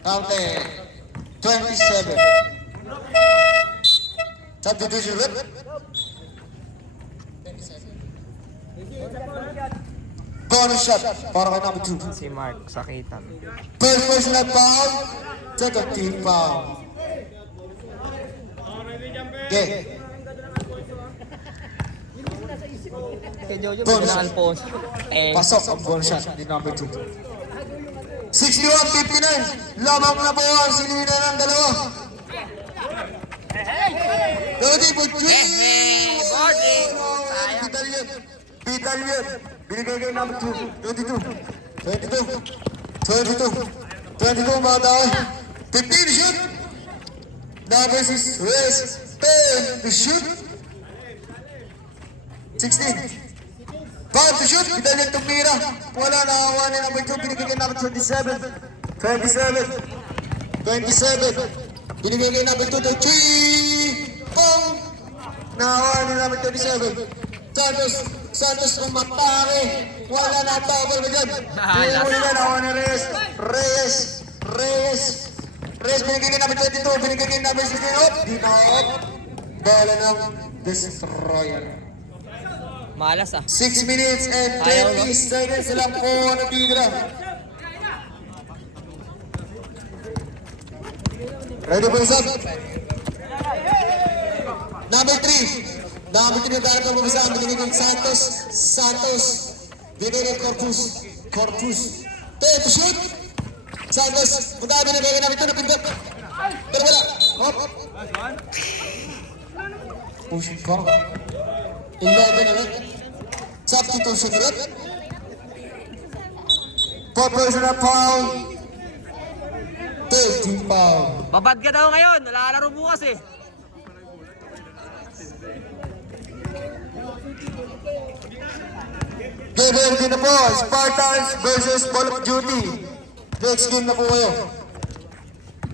Counted. 27. Substitution rep. Bonus shot para kay number 2. Si Mark, sakitan. First personal foul, second team foul. Okay. Kay Jojo, Bonus may shot. Alfonso. Pasok ang bonus shot ni number 2. 61-59. Lamang na po ang sinina ng dalawa. Dodi po, 3! Vital yun. Binigay kayo number 2. 22 mga tao. 15 shoot. Number 6, Reyes. 10 to shoot. 16. 5 to shoot. Vital yun tumira. Wala nakakuha ni number 2. Binigay kayo number 27. 27. Binigay kayo number 2 to 3. Pong! Nakakuha ni number 27. Santos umatake. Wala na tawag ba dyan? Wala na ako ni Reyes. Binigay kayo number 22. Binigay kayo number 16. Di na up. Bola ng Destroyer. Malas ah. 6 minutes and 20 seconds lang po natitira. Ready for sub? Number 3. Number 3 na tayo po sa binigay ng Santos. Binigay ng Corpus. 10 to shoot. Santos. Punta binigay namin ito na pindot. Pero wala. Hop. Push ko. 11 na rin. Substitution na rin. 4 personal foul. 13 foul. Babad ka daw ngayon. Nalalaro bukas eh. Game din na po. Spartans versus Ball of Duty. Next game na po kayo.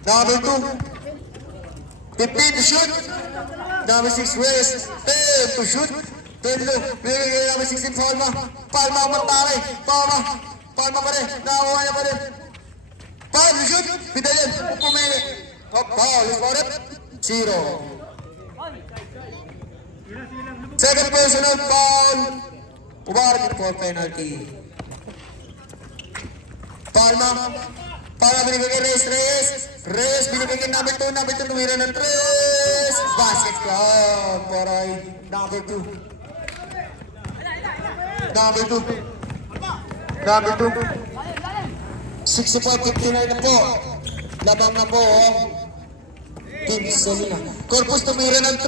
Number 2. 15 to shoot. Number 6 West. 10 to shoot. 10 low. Bigay number 16 Palma. Palma umatake. Palma pa rin. Nakakuha niya pa rin. 5 to shoot. Pidalyan. Pumili. Foul. Sparret. 0. Second personal foul. Ubarkin for penalty. Palma binibigay kay Reyes binibigay kay number 2. Number 2 tumira ng 3. Basket count for number 2. Number 2. 64-59 na po. Labang na po. Team Selena. Corpus tumira ng 3.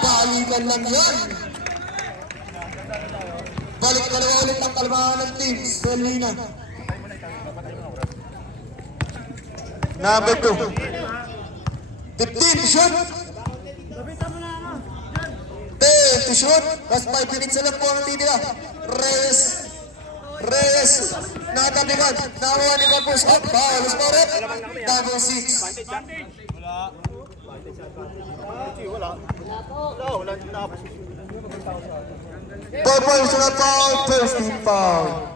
Balikan lang yan. Balik na naman ulit ang kalmahan ng Team Selena. Number 2. 15 to shoot. 10 to shoot. Last 5 minutes na lang po ang titira. Reyes. Natabigan. Nakuha ni Corpus. Up. Foul. Sparret. Number 6. Purple na foul. First team foul.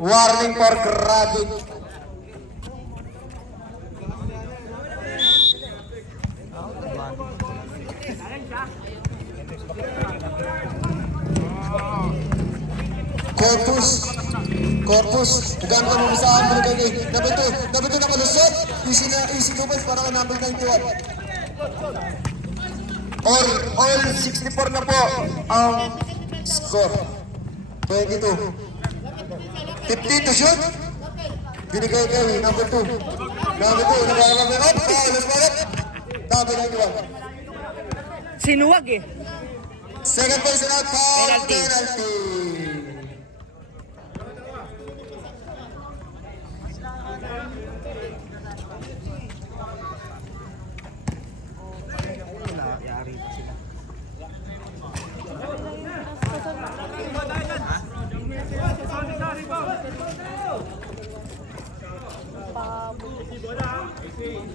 Warning for grabbing. Corpus, tugan ka mo sa amin kay number 2 nakalusot. Easy doubles para kay number 91. All 64 na po ang score. 22. 15 to shoot. Binigay kay number 2. Number 2, nagkakaroon ng up. Let's go. Number 91. Sinuwag eh. Second personal foul. Penalty.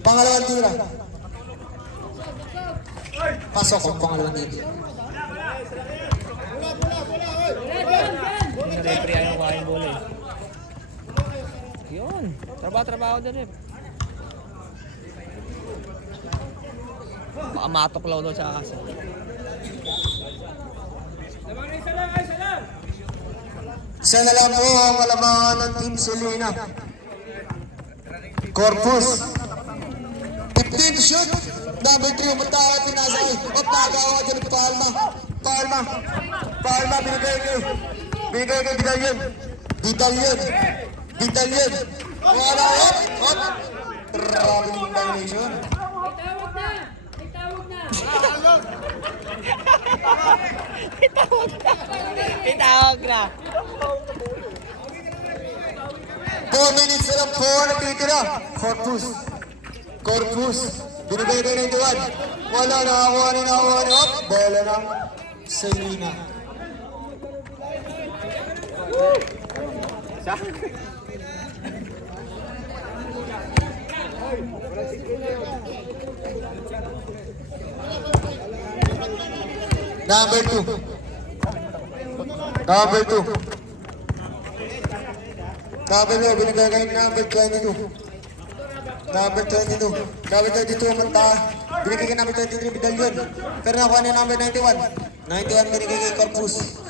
Pangalawang tira. Pasok ang pangalawang tira. Yung referee ayaw kuha yung bola eh. Yun. Trabaho din eh. Baka matuklaw daw sa akas. Isa na lang po ang kalamangan ng Team Selena. Corpus. 15 shoot. Number 3, umatawad si Nasay. O pagawa dyan ng Palma. Palma, binigay kay Vidalion. Wala, hop. Traveling violation. Itawag na. 2 minutes na lang po natitira. Corpus. Binigay kay 91. Wala, nakakuha ni. Hop, bola ng Selena. Number 2. Binigay kay number 22. Number 22 manta. Binigay kay number 23 Vidalion. Pero nakuha niya number 91. 91 binigay kay Corpus.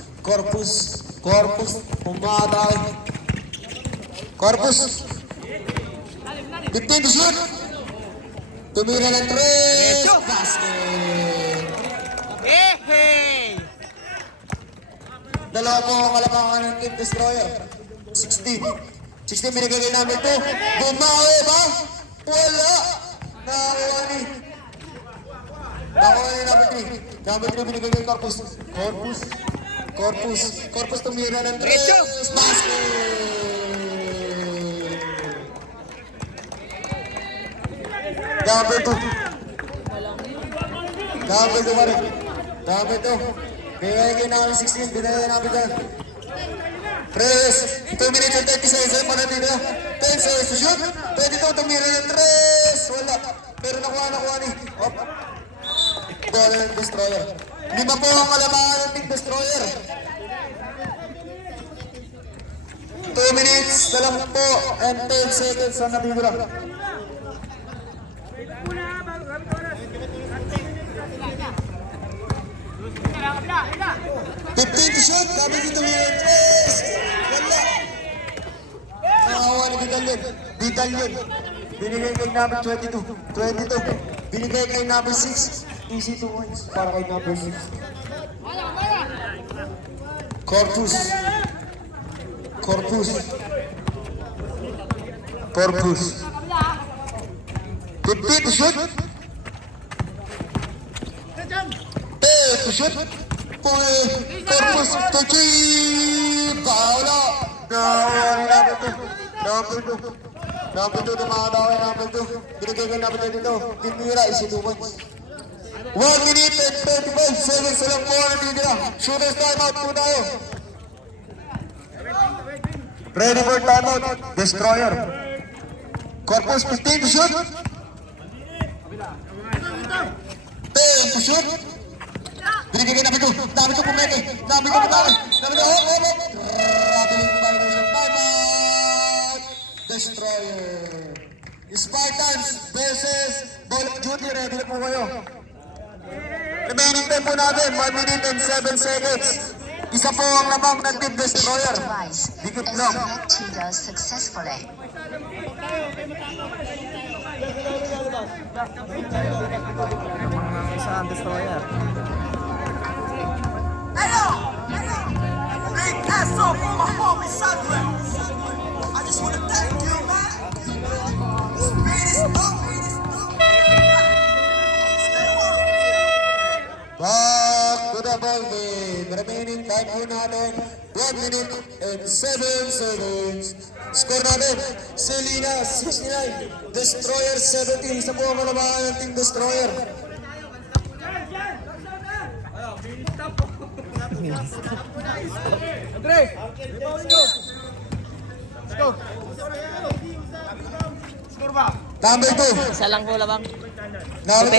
Pumatay. Corpus. 15 to shoot. Tumira ng 3. Basket. Hey! Dalawa po ang kalamangan ng Team Destroyer. 16 binigay kay number 2. Bumawi ba? Wala. Nakakuha ni number 3. Number 3 binigay kay Corpus tumira ng 3. Basket. Number 2 Bigay kay number 16. Binigay kay number 10. Press. 2 minutes and 30 seconds pa natin na. 10 seconds to shoot. 22 tumira ng 3. Wala. Pero nakuha ni. Hop. Bola ng Destroyer. 5 po ang kalamangan ng Team Destroyer. 2 minutes na lang po and 10 seconds ang natitira. 15 to shoot, kami dito yung 3. Wala. Nakakuha ni Vidalion. Binigay kay number 22. Binigay kay number 6. Easy 2 points para kay number 6. Corpus. 15 to shoot. 10 to shoot. Corpus to cheat. Paula. Number 2 tumatawa kay number 2. Binigay kay number 22. Tinira, easy 2 points. 1 minute and 35 seconds lang po ang natitira. Shooters timeout po tayo. Ready for timeout. Destroyer. Corpus 15 to shoot. 10 to shoot. Binigay kay number 2. Number 2 pumeke. Number 2 pumeke. Number 2. Traveling violation. Timeout. Destroyer. Spartans versus Ball of Duty. Ready na po kayo. Remaining time po natin, 1 minute and 7 seconds. Isa po ang lamang ng Team Destroyer. Dikit lang. Successfully. Isa ang Destroyer. Big ass up for my homie Sandra. I just want to thank you, man. Speed is up. Back to the ball game. Remaining time po natin, 1 minute and 7 seconds. Score natin, Selena 69, Destroyer 70. Isa po ang kalamangan ng Team Destroyer. Number 2. Isa lang po labang. Number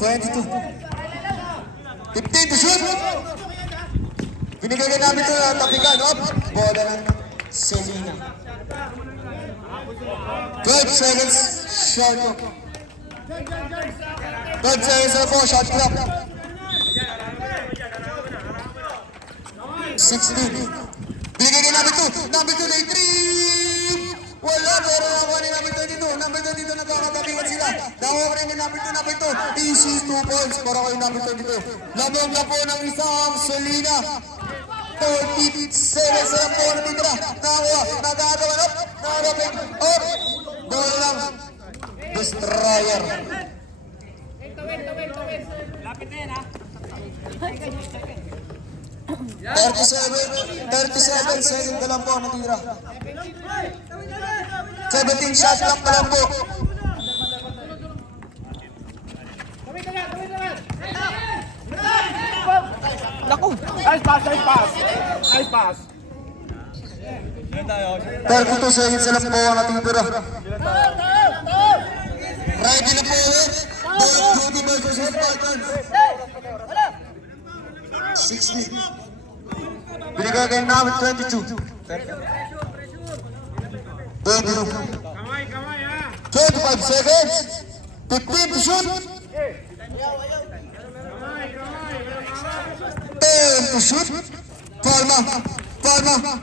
22. 15 to shoot. Binigay namin ito na tapikan. Up. Bola ng Selena. 12 seconds. Shot clock. 12 seconds na po. Shot clock. 16. Binigay namin ito. Number 2 na 3. Wala, pero nakuha ni number 22. Number 22 nagkakatabihan sila. Nakuha rin ni number 2, number 2. Easy 2 points para kay number 22. Labang na po ng isang Solina. 37 sa lang po natitira. Nakuha, nagagawa up. Nakalapit, up. Ball lang. Destroyer. 37 seconds ka lang po natira. 17 shot clock ka lang po. Naku! Nice pass, nice pass. Nice pass. 32 seconds na lang po natitira. Ready na po ulit. Duty versus Spartans. 60. Binigay kayo namin 22. 25 seconds. 15 to shoot. 10 to shoot. Palma.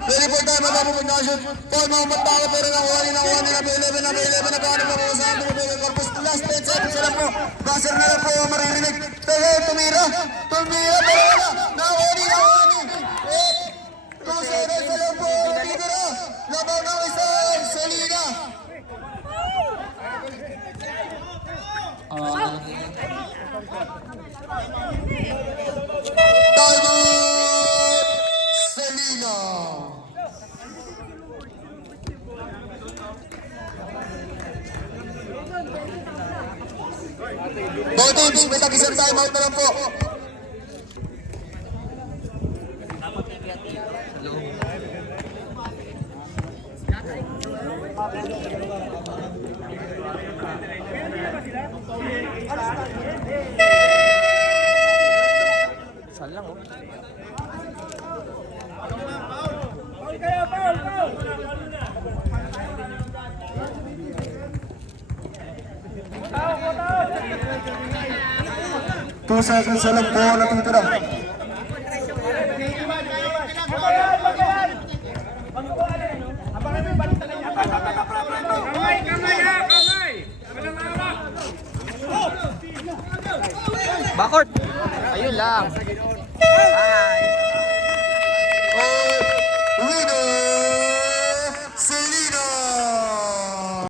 Ready for time. Matapos na shoot. Palma umataka pero nakuha nila. 11 na paano pa po sa amin. Corpus last 10 seconds na po. Buzzer na lang po maririnig. Tumira. Pero wala. Nakuha nila. 2 seconds na lang po. Titira. Laban ng isang Selena. Diamond Selena. Both teams, may tag-isang timeout na lang po. Isa lang oh. Two seconds na lang po natitira. Bakort! Ayun lang.